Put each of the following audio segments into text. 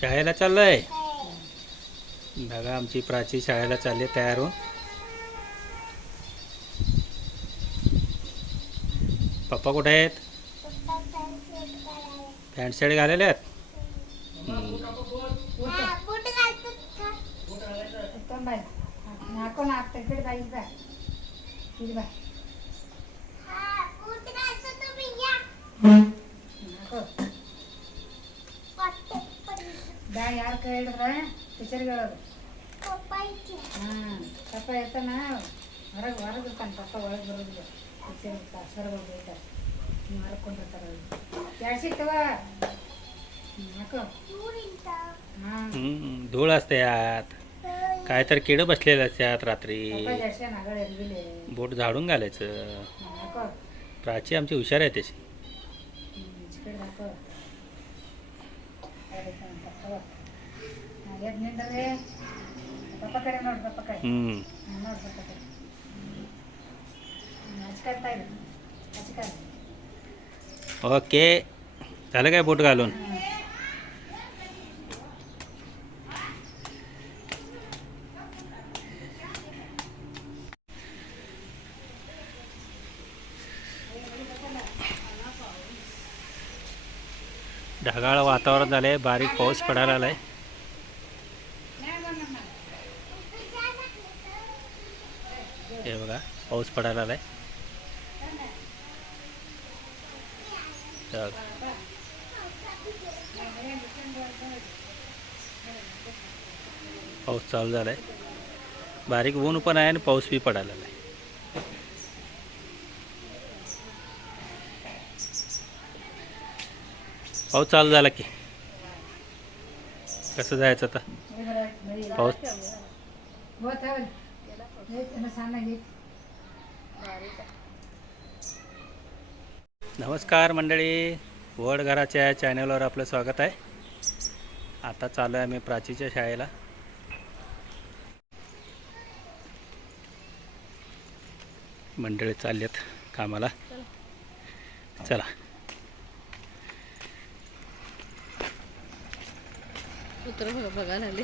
शाळेला चाललंय. बघा आमची प्राची शाळेला चालली तयार होऊन. पप्पा कुठे आहेत? पॅन्ट शर्ट घालेले आहेत. ಯಾರು ಕೈ ಹಿಡಿದ್ರೆ ಟೀಚರ್ಗೆ ಹೇಳೋದು ಪಪ್ಪ ಇರ್ತಾನ ಹೊರಗೆ ಇರ್ತಾನೆ. ಪಪ್ಪ ಒಳಗೆ ಬರೋದಿಲ್ಲ. ಟೀಚರ್ ಸರ್ಗಳು ಬೈತಾರೆ. ನೀವು ಹೊರಕೊಂಡಿರ್ತಾರೆ. ಎರಡು ಸಿಗ್ತವ हाको. धूळ असते यात. काय तर किड बसलेले असतात रात्री. बोट झाडून घालायचं. प्राची आमची हुशार आहे तशी. ओके झालं काय बोट घालून? ढगाळ वातावरण झालंय. बारीक पाऊस पडायला आलाय. हे बघा पाऊस पडायला आलाय. पाऊस चालू झालाय. बारीक ऊन पण आहे आणि पाऊस बी पडायला आलाय. पाऊस चालू झाला की कसं जायचं आता? पाऊस नमस्कार मंडळी, वड घराच्या चॅनलवर आपलं स्वागत आहे. आता चालू आहे आम्ही प्राचीच्या शाळेला. मंडळी चाललेत कामाला. चला बघायला आले.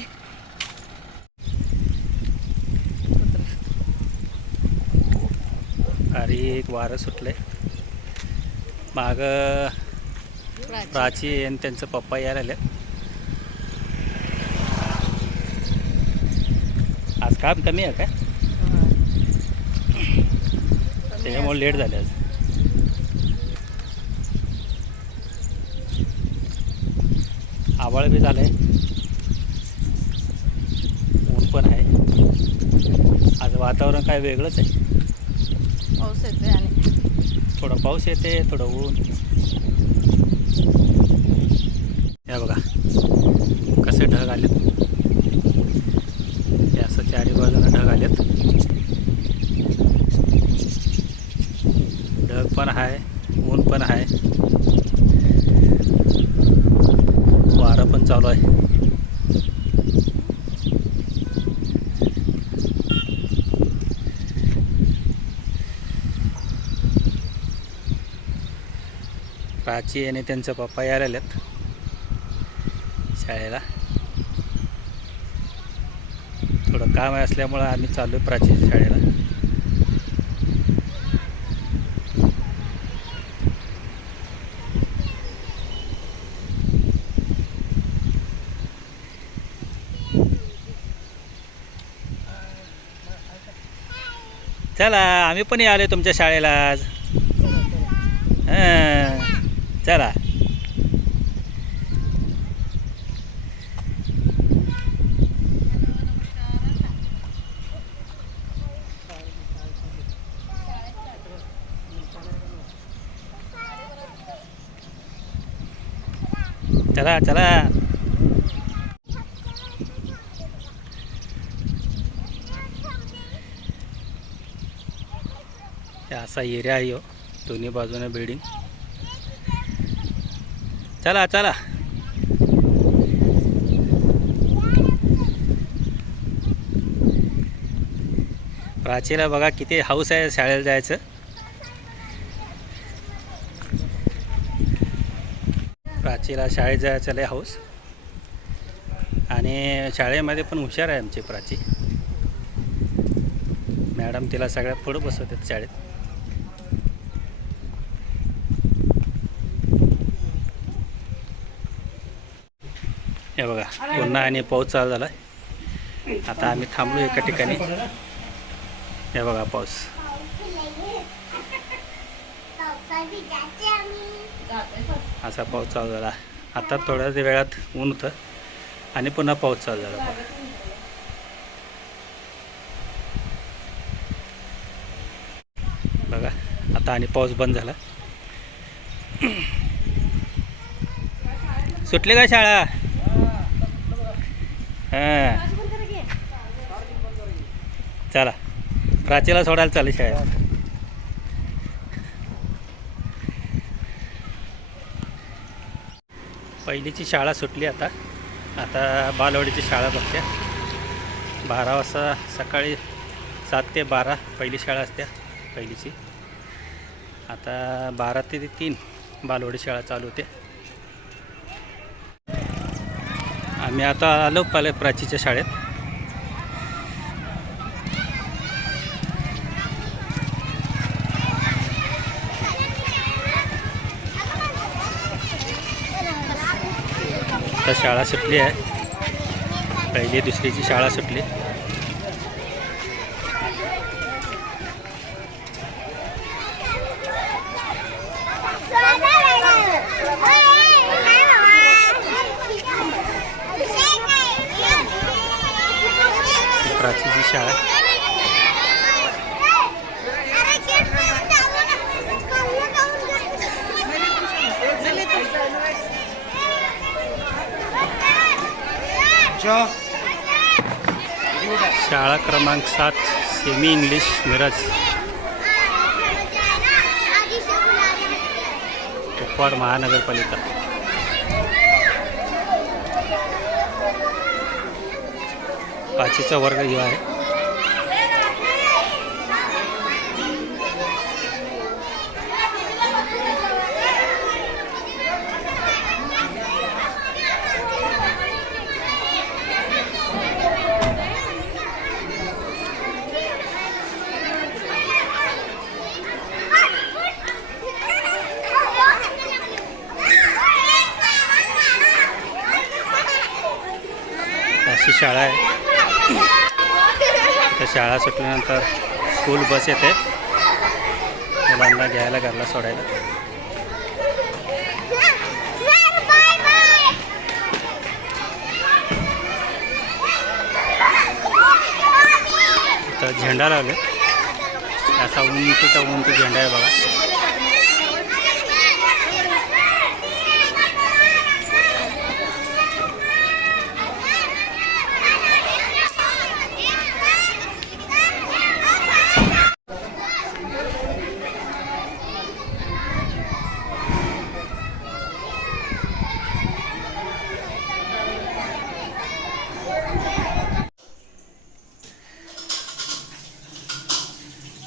बारीक वारं सुटले. माग प्राची आणि त्यांचं पप्पा यायला आले. आज काम कमी आहे काय? त्याच्यामुळे लेट झाले आज. आवाळ बी झालंय. ऊन पण आहे. आज वातावरण काय वेगळंच आहे. पाऊस येते आणि थोडा पाऊस येते, थोडं ऊन. या बघा कसे ढग आलेत. हे असं चारी बाजूला ढग आलेत. ढग पण आहे, ऊन पण आहे, वारं पण चालू आहे. प्राची आणि त्यांचं पप्पा यायला आलेत शाळेला. थोडं काम असल्यामुळं आम्ही चालू आहे प्राचीच्या शाळेला. चला आम्ही पण आले तुमच्या शाळेला आज. चला चला चला. असा एरिया आहे हो, दोन्ही बाजूने बिल्डिंग. चला चला. प्राचीला बघा किती हाऊस आहे शाळेला जायचं. प्राचीला शाळेत जायचं लय हौस आणि शाळेमध्ये पण हुशार आहे आमची प्राची. मॅडम तिला सगळ्यात पुढं बसवतात शाळेत. हे बघा पुन्हा आणि पाऊस चालू झाला. आता आम्ही थांबलो एका ठिकाणी. हे बघा पाऊस. असा पाऊस चालू झाला. आता थोड्याच वेळात ऊन होतं आणि पुन्हा पाऊस चालू झाला. बघा आता आणि पाऊस बंद झाला. सुटली का शाळा? हां चला प्राचीला सोडायला चालू शाळेत. पहिलीची शाळा सुटली आता. आता बालवाडीची शाळा बघत्या. 12 वाजता सकाळी 7 ते 12 पहिली शाळा असत्या पहिलीची. आता 12 ते 3 बालवाडी शाळा चालू होते. आम्ही आता आलो प्राचीच्या शाळेत. आता शाळा सुटली आहे. पहिली दुसरीची शाळा सुटली. प्राचीची शाळा. शाळा क्रमांक 7 सेमी इंग्लिश मिरज कुपवाड महानगरपालिका. पाचवीचा वर्ग हा आहे. अशी शाळा आहे. तर शाळा सुटल्यानंतर स्कूल बस येते मुलांना घ्यायला घरला सोडायला. तर झेंडा लावले. असा उंचीचा उंच झेंडा आहे बघा.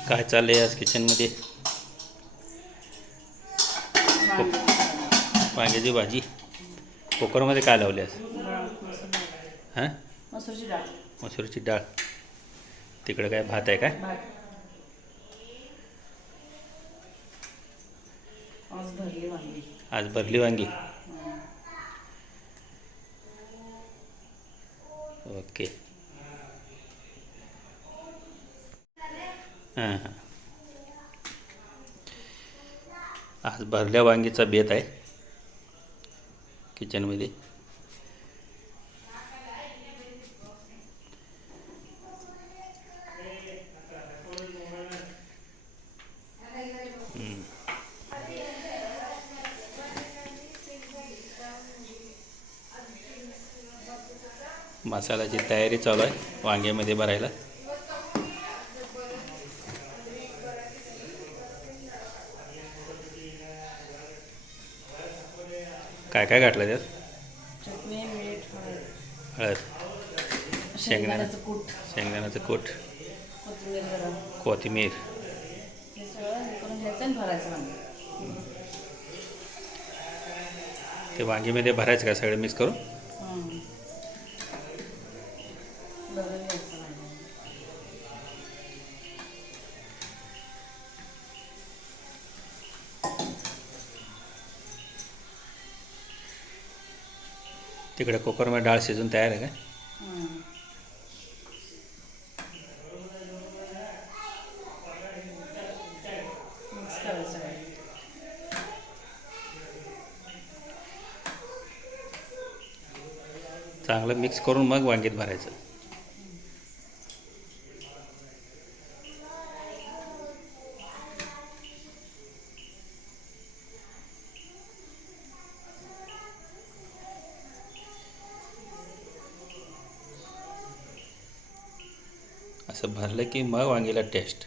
काय चाललंय आज किचनमध्ये? वांग्याची भाजी. कुकरमध्ये काय लावली आज? हां मसूरची डाळ. मसूरची डाळ. तिकडे काय भात आहे काय? आज भरली वांगी. ओके. हां हां. आज भरल्या वांगीचा बेत आहे किचनमध्ये. मसाल्याची तयारी चालू आहे वांग्यामध्ये भरायला. काय काय घातलं त्यात? चटणी, मीठ, हळद, शेंगदाण्याचं कूट, शेंगदाण्याचं कूट, कोथिंबीर जरा, कोथिंबीर. हे सगळं हे करून घ्यायचं आणि भरायचं वांगे. ते वांगीमध्ये भरायचं का सगळं मिक्स करून? भरून घ्यायचं वांग्यामध्ये. तिकडे कुकरमध्ये डाळ शिजून तयार आहे का? मिक्स करायचं आहे. चांगलं मिक्स करून मग वांगीत भरायचं. असं भरलं की मग वांगीला टेस्ट.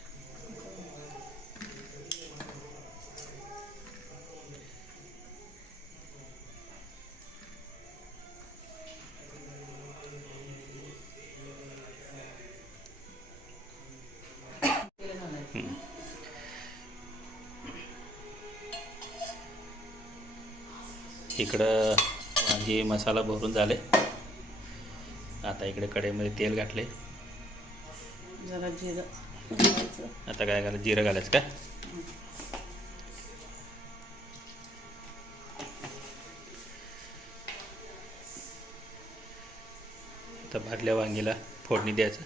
इकडं वांगी मसाला भरून झाले. आता इकडे कढईमध्ये तेल घातले. जरा जिरं घालायचं. आता काय घालायचं? जिरं घालायचं का? आता भरल्या वांगीला फोडणी द्यायचं.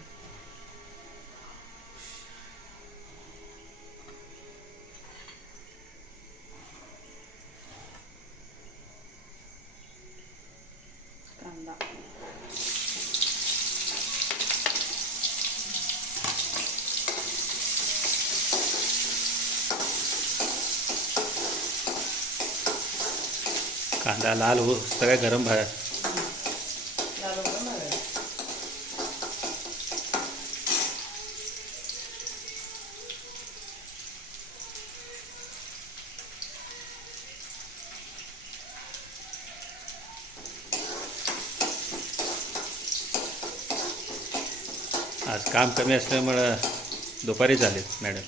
कांदा. कांदा लाल हो सगळं गरम लाल होतं ना. आज काम कमी असल्यामुळं दुपारी झाले मॅडम.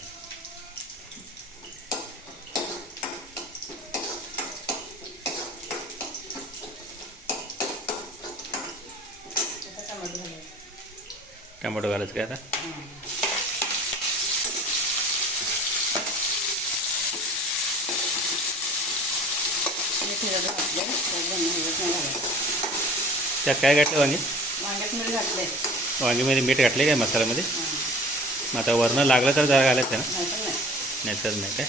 टमाटो घालायचं काय आता? त्यात काय घातलं वांगी? वांग्यात मीठ घातले. वांगीमध्ये मीठ घातले काय मसाल्यामध्ये? मग आता वरनं लागलं तर जरा घालायचं ना? नाही. नाहीतर नाही काय?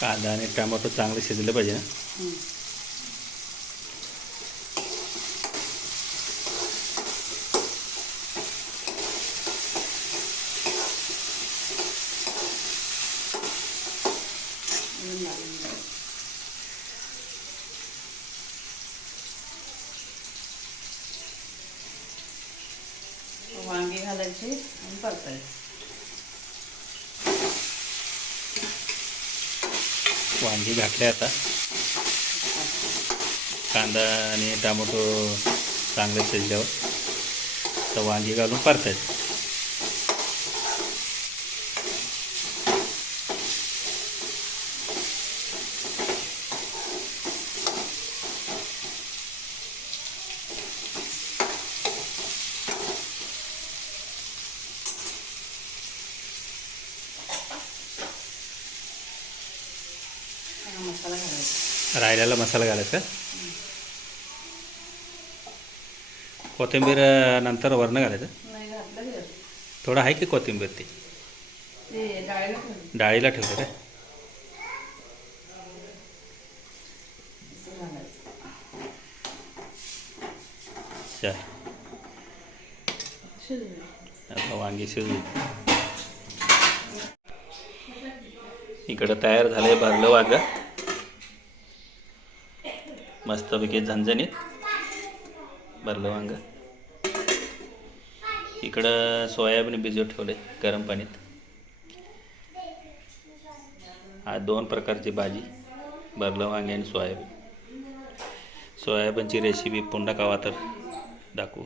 कांदा आणि टमाटो चांगलं शिजलं पाहिजे ना? वांगी घालायची आणि परतायची. वांगी घातले आता. कांदा आणि टमाटो चांगले शिजल्यावर तर वांगी घालून परतायचं. मसाला घालायचा. राहिलेला मसाला घालायचा. कोथिंबीर नंतर वरनं घालायचं. नाही घातलं की थोडं आहे की कोथिंबीर ती ते डाळीला ठेवलं. डाळीला ठेवते काय? असं घालायचं. चल शिजवलं. आता वांगी शिजली. इकडं तयार झालं आहे भरलं वांगं. मस्तपैकी झणझणीत भरलं वांगं. इकडं सोयाबीन भिजवत ठेवले गरम पाणीत. आज 2 प्रकारची भाजी, भरलं वांगे आणि सोयाबीन. सोयाबीनची रेसिपी पुन्हा कवा तर दाखवू.